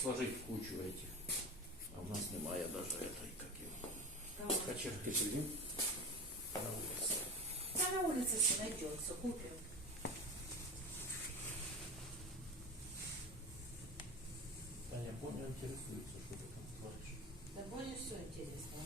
сложить в кучу этих. А у нас немає даже этой, как его. Там, Кочерги сидим на улице. да, на улице все найдется, купим. Таня, понял, интересуется, что ты там творишь. Да более все интересно.